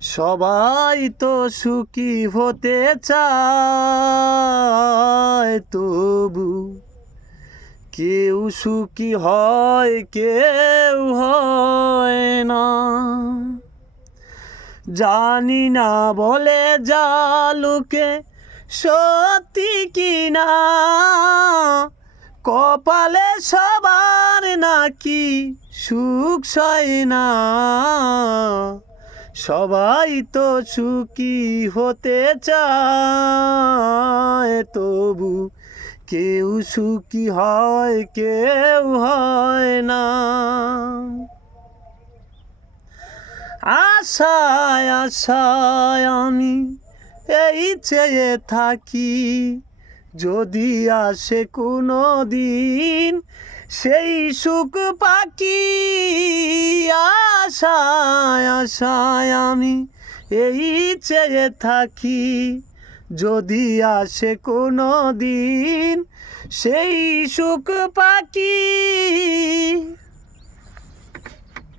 সবাই তো সুখী হতে চায়, তবু কেউ সুখী হয় কেউ হয় না। জানি না বলে জালুকে সত্যি কিনা, কপালে সবার নাকি সুখ সয় না। সবাই তো সুখী হতে চায়, তবু কেউ সুখী হয় কেউ হয় না। আশায় আশায় আমি এই চেয়ে থাকি, যদি আসে কোনো দিন সেই সুখ পাখি। আশায় আশায় আমি এই চেয়ে থাকি, যদি আসে কোনো দিন সেই সুখ পাখি।